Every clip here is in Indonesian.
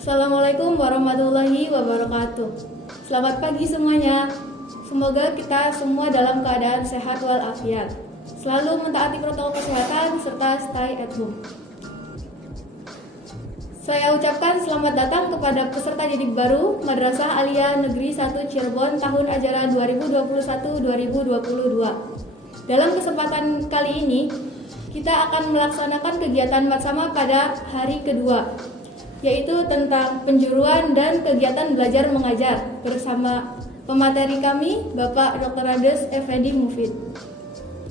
Assalamualaikum warahmatullahi wabarakatuh. Selamat pagi semuanya. Semoga kita semua dalam keadaan sehat walafiat, selalu mentaati protokol kesehatan serta stay at home. Saya ucapkan selamat datang kepada peserta didik baru Madrasah Aliyah Negeri 1 Cirebon tahun ajaran 2021-2022. Dalam kesempatan kali ini, kita akan melaksanakan kegiatan Matsama pada hari kedua, yaitu tentang penjuruan dan kegiatan belajar mengajar bersama pemateri kami, Bapak Dr. Ades Effendi Mufid.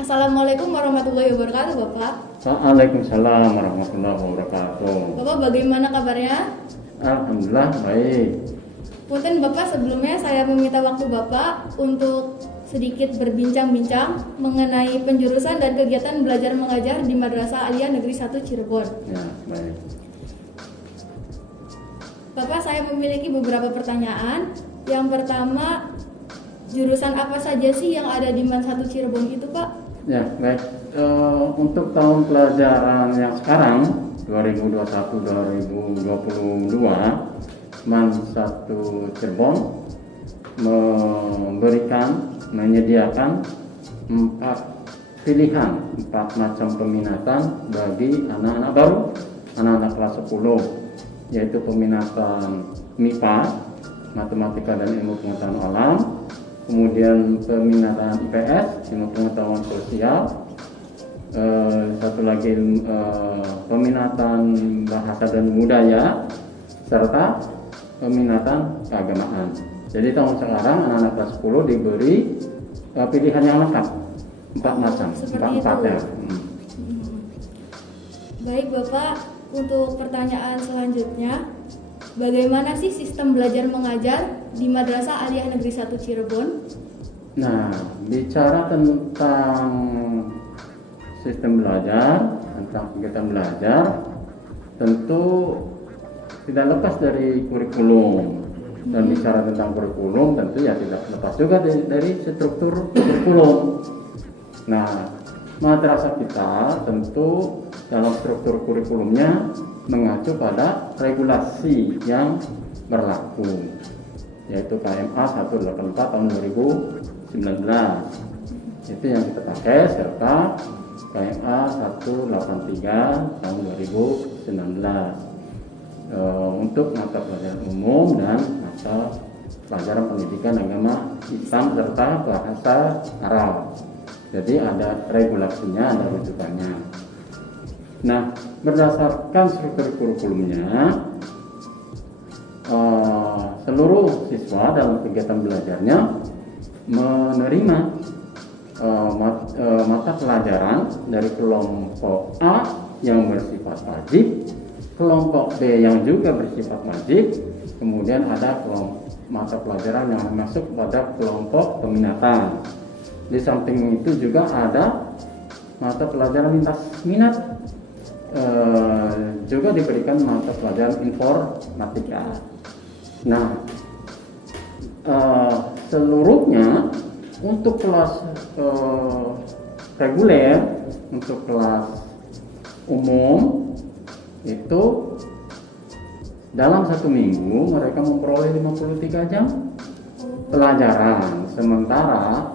Assalamualaikum warahmatullahi wabarakatuh, Bapak. Waalaikumsalam warahmatullahi wabarakatuh. Bapak, bagaimana kabarnya? Alhamdulillah baik. Punten Bapak, sebelumnya saya meminta waktu Bapak untuk sedikit berbincang-bincang mengenai penjurusan dan kegiatan belajar mengajar di Madrasah Aliyah Negeri 1 Cirebon. Ya, baik. Bapak, saya memiliki beberapa pertanyaan. Yang pertama, jurusan apa saja sih yang ada di MAN 1 Cirebon itu, Pak? Ya, baik. Untuk tahun pelajaran yang sekarang 2021-2022, MAN 1 Cirebon menyediakan 4 macam peminatan bagi anak-anak baru, anak-anak kelas 10, yaitu peminatan MIPA, Matematika dan Ilmu Pengetahuan Alam, kemudian peminatan IPS, Ilmu Pengetahuan Sosial, satu lagi peminatan Bahasa dan Budaya, serta peminatan Keagamaan. Jadi tahun sekarang anak-anak kelas 10 diberi pilihan yang lengkap, 4 macam, 4 ya. Baik Bapak, untuk pertanyaan selanjutnya, bagaimana sih sistem belajar mengajar di Madrasah Aliyah Negeri 1 Cirebon? Nah, bicara tentang sistem belajar, tentang kegiatan belajar, tentu tidak lepas dari kurikulum. Dan bicara tentang kurikulum, tentu ya tidak lepas juga dari struktur kurikulum. Nah, madrasah kita tentu dalam struktur kurikulumnya mengacu pada regulasi yang berlaku, yaitu KMA 184 tahun 2019. Itu yang kita pakai, serta KMA 183 tahun 2019 untuk mata pelajaran umum dan mata pelajaran pendidikan agama Islam serta bahasa Arab. Jadi ada regulasinya, ada rujukannya. Nah, berdasarkan struktur kurikulumnya, seluruh siswa dalam kegiatan belajarnya menerima mata pelajaran dari kelompok A yang bersifat wajib, kelompok B yang juga bersifat wajib, kemudian ada mata pelajaran yang masuk pada kelompok peminatan. Di samping itu juga ada mata pelajaran lintas minat, juga diberikan mata pelajaran informatika. Nah, seluruhnya untuk kelas reguler, untuk kelas umum itu dalam 1 minggu mereka memperoleh 53 jam pelajaran. Sementara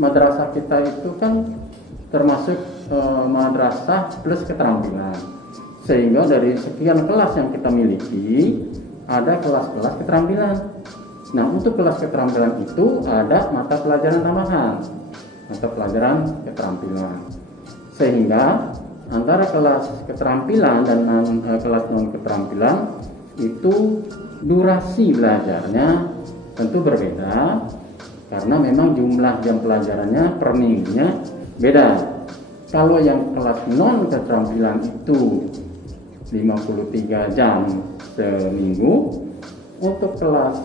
madrasah kita itu kan termasuk madrasah plus keterampilan, sehingga dari sekian kelas yang kita miliki ada kelas-kelas keterampilan. Nah, untuk kelas keterampilan itu ada mata pelajaran tambahan, mata pelajaran keterampilan, sehingga antara kelas keterampilan dan kelas non keterampilan itu durasi belajarnya tentu berbeda, karena memang jumlah jam pelajarannya per minggunya beda. Kalau yang kelas non keterampilan itu 53 jam seminggu, untuk kelas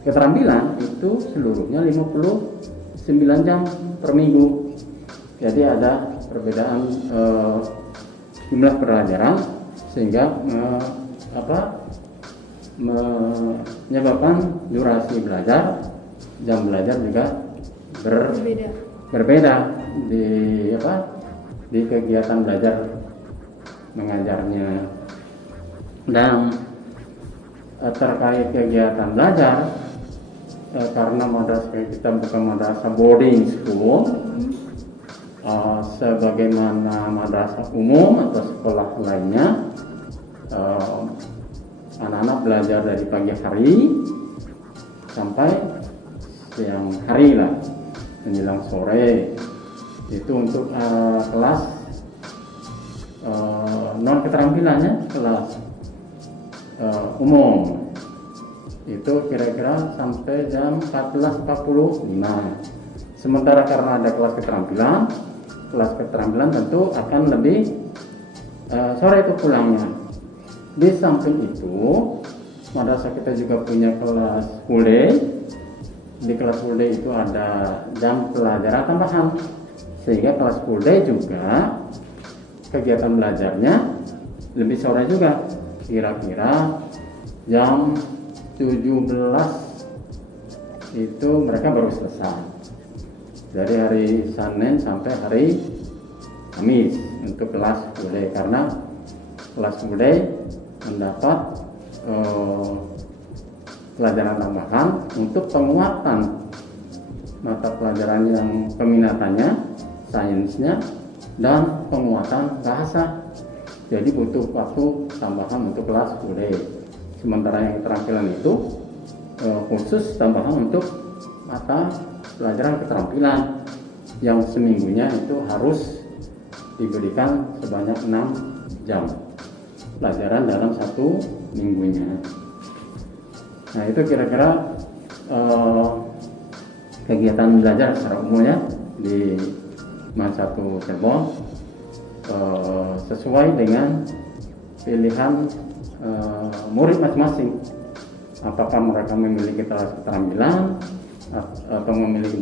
keterampilan itu seluruhnya 59 jam per minggu. Jadi ada perbedaan jumlah pelajaran, sehingga menyebabkan durasi belajar, jam belajar juga berbeda di kegiatan belajar mengajarnya. Dan terkait kegiatan belajar, karena madrasah kita bukan madrasah boarding school, sebagaimana madrasah umum atau sekolah lainnya, anak-anak belajar dari pagi hari sampai siang hari lah, menjelang sore. Itu untuk kelas non keterampilannya, kelas umum itu kira-kira sampai jam 14.45. Sementara karena ada kelas keterampilan tentu akan lebih sore itu pulangnya. Di samping itu madrasah kita juga punya kelas full day. Di kelas full day itu ada jam pelajaran tambahan, sehingga kelas full day juga kegiatan belajarnya lebih sore juga, kira-kira jam 17 itu mereka baru selesai, dari hari Senin sampai hari Kamis untuk kelas full day, karena kelas full day mendapat pelajaran tambahan untuk penguatan mata pelajaran yang peminatannya, sainsnya, dan penguatan bahasa. Jadi butuh waktu tambahan untuk kelas full day. Sementara yang keterampilan itu khusus tambahan untuk mata pelajaran keterampilan yang seminggunya itu harus diberikan sebanyak 6 jam pelajaran dalam satu minggunya. Nah, itu kira-kira kegiatan belajar secara umumnya di MAN 1 Cirebon, sesuai dengan pilihan murid masing-masing. Apakah mereka memiliki kelas keterampilan atau memilih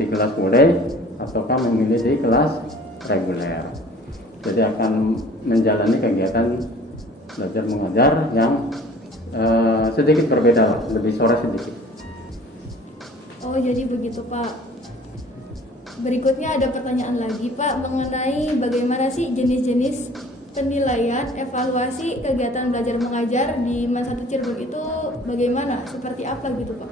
di kelas full day, ataukah memilih di kelas reguler. Jadi akan menjalani kegiatan belajar mengajar yang sedikit berbeda, lebih sore sedikit. Oh, jadi begitu Pak. Berikutnya ada pertanyaan lagi Pak, mengenai bagaimana sih jenis-jenis penilaian evaluasi kegiatan belajar mengajar di MAN 1 Cirebon itu bagaimana? Seperti apa gitu Pak?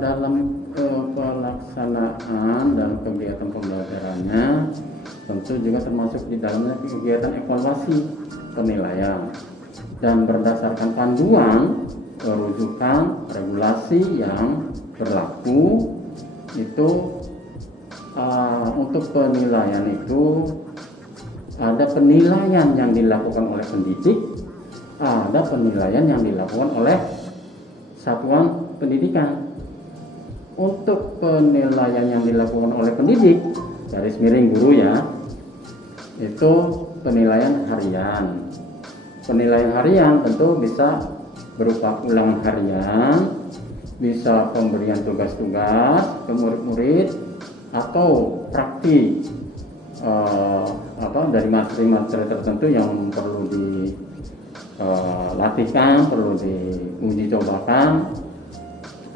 Dalam pelaksanaan dalam kegiatan pembelajarannya tentu juga termasuk di dalamnya kegiatan evaluasi penilaian, dan berdasarkan panduan rujukan regulasi yang berlaku itu untuk penilaian itu ada penilaian yang dilakukan oleh pendidik, ada penilaian yang dilakukan oleh satuan pendidikan. Untuk penilaian yang dilakukan oleh pendidik, garis miring guru ya, itu penilaian harian. Penilaian harian tentu bisa berupa ulangan harian, bisa pemberian tugas-tugas ke murid-murid, atau praktik dari materi-materi tertentu yang perlu dilatihkan, perlu diuji cobakan,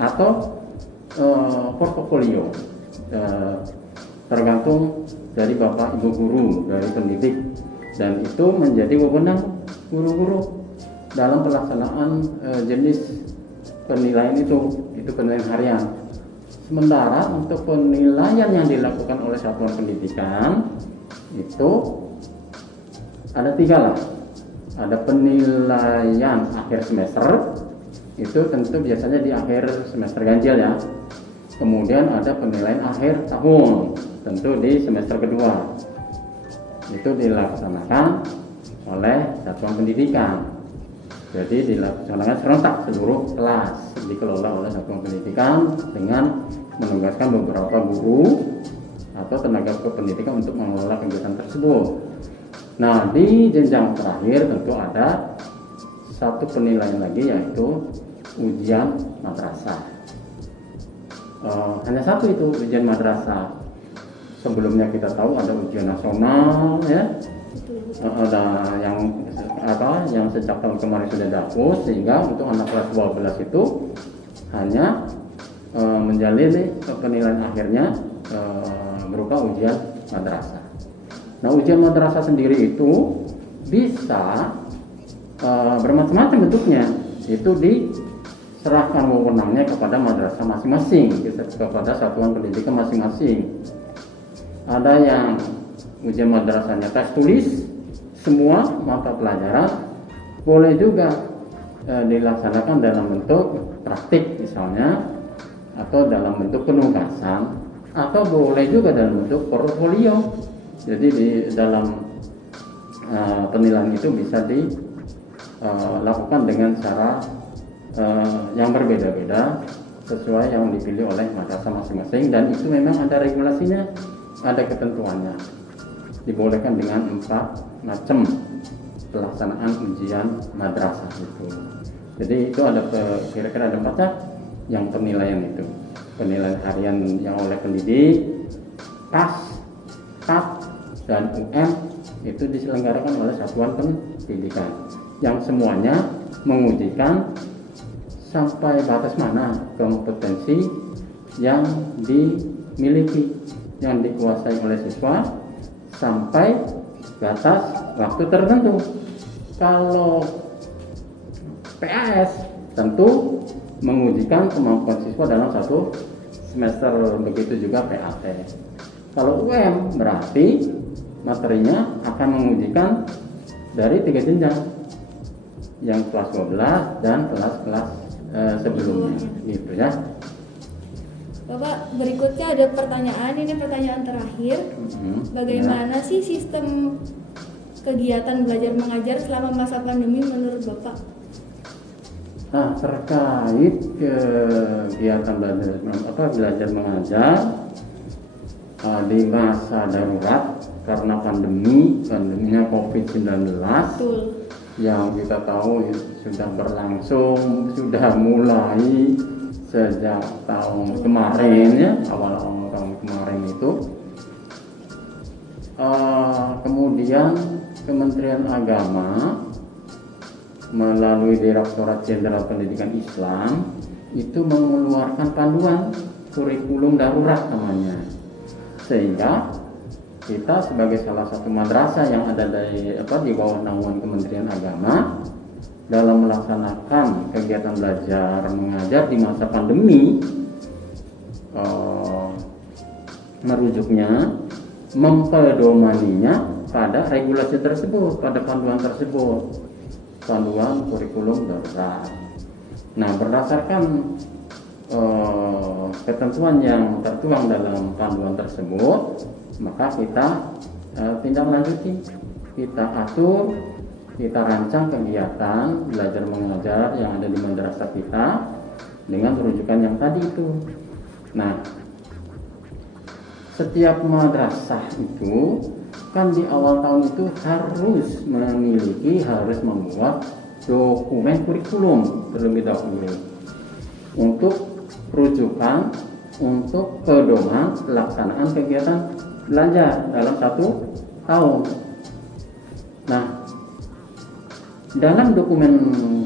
atau portofolio, tergantung dari bapak ibu guru, dari pendidik, dan itu menjadi wewenang guru-guru dalam pelaksanaan jenis penilaian itu penilaian harian. Sementara untuk penilaian yang dilakukan oleh satuan pendidikan itu ada 3 lah. Ada penilaian akhir semester, itu tentu biasanya di akhir semester ganjil ya. Kemudian ada penilaian akhir tahun, tentu di semester kedua. Itu dilaksanakan oleh satuan pendidikan. Jadi dilaksanakan serentak seluruh kelas, dikelola oleh satuan pendidikan dengan menugaskan beberapa guru atau tenaga kependidikan untuk mengelola kegiatan tersebut. Nah, di jenjang terakhir tentu ada satu penilaian lagi, yaitu ujian madrasah. Hanya satu itu ujian madrasah. Sebelumnya kita tahu ada ujian nasional ya, ada yang sejak tahun kemarin sudah dihapus, sehingga untuk anak kelas 12 itu hanya menjalani penilaian akhirnya berupa ujian madrasah. Nah, ujian madrasah sendiri itu bisa bermacam-macam bentuknya. Itu diserahkan wewenangnya kepada madrasah masing-masing, kepada satuan pendidikan masing-masing. Ada yang ujian madrasahnya tes tulis semua mata pelajaran, boleh juga dilaksanakan dalam bentuk praktik misalnya, atau dalam bentuk penugasan, atau boleh juga dalam bentuk portofolio. Jadi di dalam penilaian itu bisa dilakukan dengan cara yang berbeda-beda sesuai yang dipilih oleh madrasah masing-masing, dan itu memang ada regulasinya, ada ketentuannya. Dibolehkan dengan 4 macam pelaksanaan ujian madrasah itu. Jadi itu ada kira-kira ada 4 yang penilaian itu. Penilaian harian yang oleh pendidik, PAS, KAP, dan UN itu diselenggarakan oleh satuan pendidikan, yang semuanya mengujikan sampai batas mana kompetensi yang dimiliki, yang dikuasai oleh siswa, sampai batas waktu tertentu. Kalau PAS tentu mengujikan kemampuan siswa dalam 1 semester, begitu juga PAT. Kalau UM berarti materinya akan mengujikan dari 3 jenjang, yang kelas 12 dan kelas-kelas sebelumnya, gitu ya. Bapak, berikutnya ada pertanyaan, ini pertanyaan terakhir. Bagaimana sih sistem kegiatan belajar mengajar selama masa pandemi menurut Bapak? Nah, terkait kegiatan belajar mengajar di masa darurat karena pandeminya COVID-19, Betul. yang kita tahu sudah berlangsung, sudah mulai sejak tahun kemarin ya, awal tahun kemarin itu. Kemudian Kementerian Agama melalui Direktorat Jenderal Pendidikan Islam itu mengeluarkan panduan kurikulum darurat namanya, sehingga kita sebagai salah satu madrasah yang ada di bawah naungan Kementerian Agama dalam melaksanakan kegiatan belajar mengajar di masa pandemi, merujuknya, mempedomaninya pada regulasi tersebut, pada panduan tersebut, panduan kurikulum darurat. Nah, berdasarkan ketentuan yang tertuang dalam panduan tersebut, maka kita tindak lanjuti, kita atur, kita rancang kegiatan belajar mengajar yang ada di madrasah kita dengan rujukan yang tadi itu. Nah, setiap madrasah itu kan di awal tahun itu harus membuat dokumen kurikulum terlebih dahulu untuk rujukan, untuk pedoman pelaksanaan kegiatan belajar dalam 1 tahun. Nah, dalam dokumen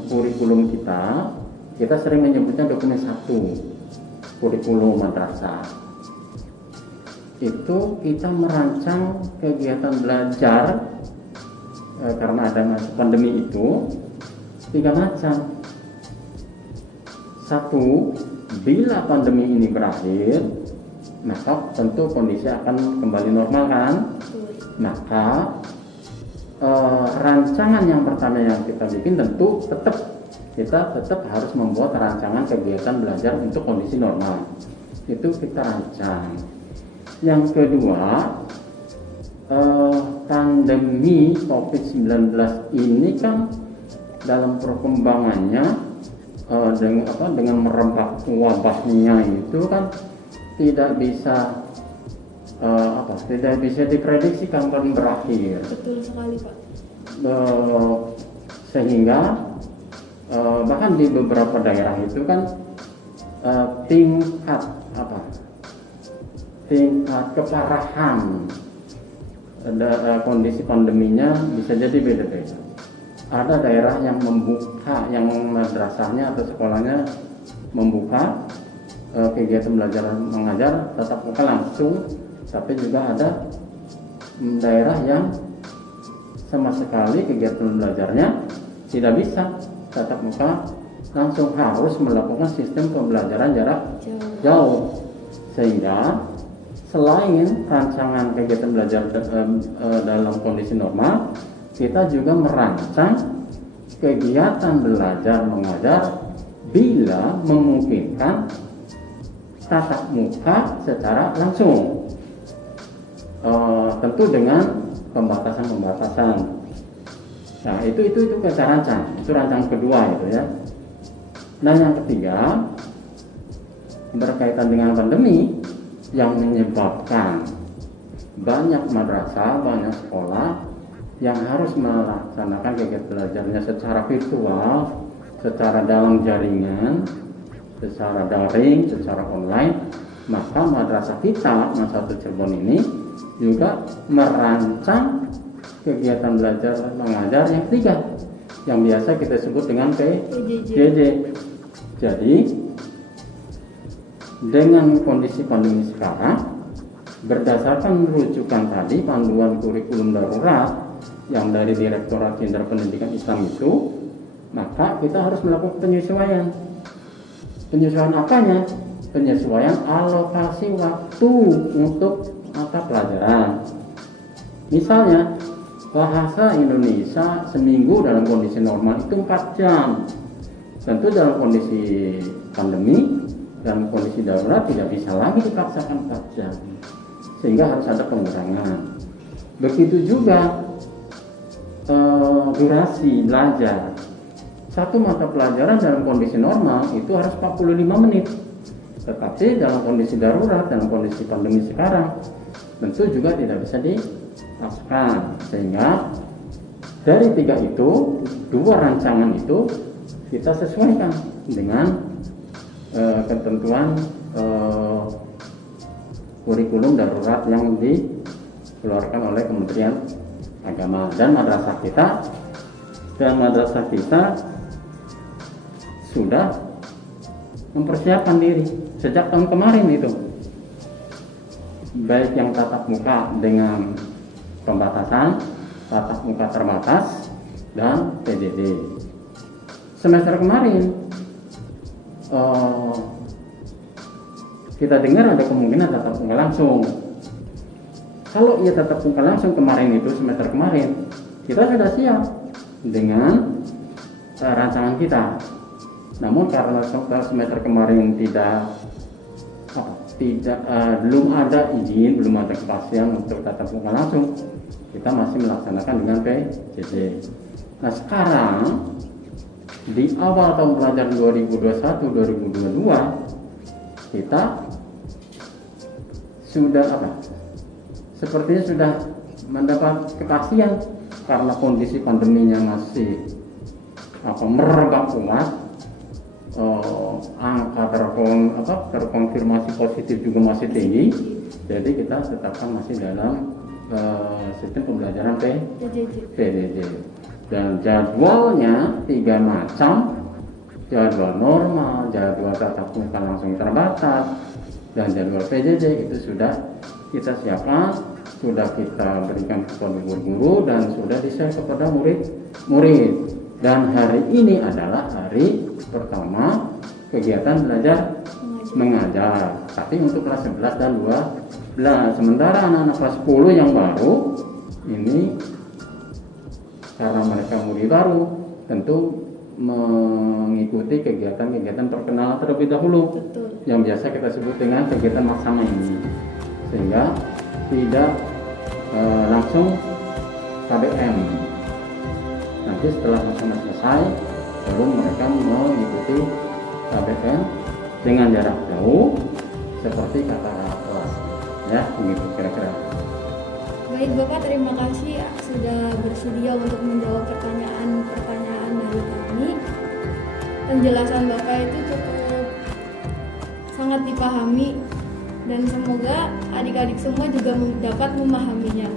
kurikulum kita sering menyebutnya dokumen 1 kurikulum madrasah. Itu kita merancang kegiatan belajar karena ada masa pandemi itu 3 macam. 1, bila pandemi ini berakhir, maka tentu kondisi akan kembali normal kan? Maka rancangan yang pertama yang kita bikin tentu kita tetap harus membuat rancangan kegiatan belajar untuk kondisi normal. Itu kita rancang. Yang kedua, pandemi COVID-19 ini kan dalam perkembangannya dengan merebak wabahnya itu kan tidak bisa diprediksi kapan berakhir. Betul sekali, Pak. Sehingga bahkan di beberapa daerah itu kan tingkat keparahan kondisi pandeminya bisa jadi beda-beda. Ada daerah yang membuka, yang madrasahnya atau sekolahnya membuka kegiatan belajar mengajar tatap muka langsung, tapi juga ada daerah yang sama sekali kegiatan belajarnya tidak bisa tatap muka langsung, harus melakukan sistem pembelajaran jarak jauh. Sehingga selain rancangan kegiatan belajar dalam kondisi normal, kita juga merancang kegiatan belajar mengajar bila memungkinkan tatap muka secara langsung, tentu dengan pembatasan. Nah itu kita rancang, itu rancangan kedua itu ya. Nah yang ketiga berkaitan dengan pandemi yang menyebabkan banyak madrasah, banyak sekolah yang harus melaksanakan kegiatan belajarnya secara virtual, secara dalam jaringan, secara daring, secara online. Maka madrasah kita Madrasah Cirebon ini juga merancang kegiatan belajar mengajar yang ketiga, yang biasa kita sebut dengan PJJ. Jadi dengan kondisi pandemi sekarang, berdasarkan rujukan tadi panduan kurikulum darurat yang dari Direktorat Jenderal Pendidikan Islam itu, maka kita harus melakukan penyesuaian. Penyesuaian apanya? Penyesuaian alokasi waktu untuk mata pelajaran. Misalnya bahasa Indonesia seminggu dalam kondisi normal itu 4 jam. Tentu dalam kondisi pandemi, dalam kondisi darurat tidak bisa lagi dipaksakan 4 jam, sehingga harus ada pengurangan. Begitu juga durasi belajar. Satu mata pelajaran dalam kondisi normal itu harus 45 menit. Tetapi dalam kondisi darurat, dalam kondisi pandemi sekarang, tentu juga tidak bisa dipaksakan. Sehingga dari 3 itu, 2 rancangan itu kita sesuaikan dengan ketentuan kurikulum darurat yang dikeluarkan oleh Kementerian Agama. Dan madrasah kita sudah mempersiapkan diri sejak tahun kemarin itu, baik yang tatap muka dengan pembatasan, tatap muka terbatas, dan PJJ. Semester kemarin kita dengar ada kemungkinan tatap muka langsung. Kalau ia tatap muka langsung kemarin itu, semester kemarin, kita sudah siap dengan rancangan kita. Namun karena semester kemarin belum ada izin, belum ada kepastian untuk tatap muka langsung, kita masih melaksanakan dengan PJJ. Nah sekarang di awal tahun pelajaran 2021-2022 kita sudah sepertinya sudah mendapat kepastian karena kondisi pandeminya masih merebak kuat, angka terkonfirmasi positif juga masih tinggi. Jadi kita tetapkan masih dalam sistem pembelajaran PJJ. Dan jadwalnya 3 macam, jadwal normal, jadwal tatap muka langsung terbatas, dan jadwal PJJ itu sudah kita siapkan, sudah kita berikan kepada guru-guru dan sudah di-share kepada murid-murid. Dan hari ini adalah hari pertama kegiatan belajar mengajar, tapi untuk kelas 11 dan 12. Sementara anak-anak kelas 10 yang baru ini, karena mereka murid baru, tentu mengikuti kegiatan-kegiatan perkenalan terlebih dahulu. Betul. Yang biasa kita sebut dengan kegiatan maksama ini, sehingga tidak langsung KBM. Nanti setelah maksama selesai, baru mereka mengikuti KBM dengan jarak jauh seperti kata kelas, ya begitu kira-kira. Baik Bapak, terima kasih sudah bersedia untuk menjawab pertanyaan-pertanyaan dari kami. Penjelasan Bapak itu cukup sangat dipahami dan semoga adik-adik semua juga dapat memahaminya.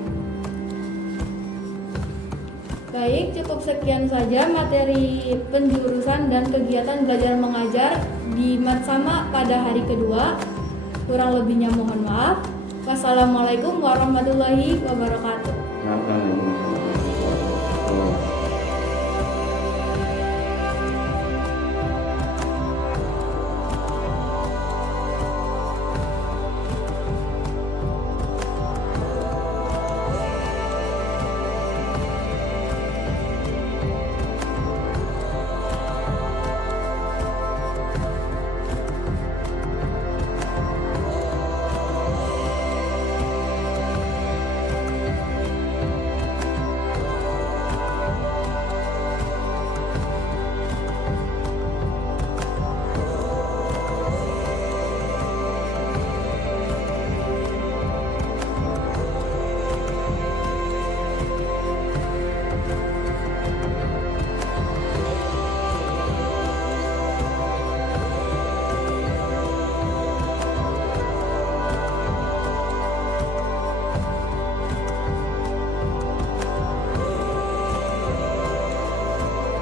Baik, cukup sekian saja materi penjurusan dan kegiatan belajar mengajar di Matsama pada hari kedua. Kurang lebihnya mohon maaf. Wassalamualaikum warahmatullahi wabarakatuh.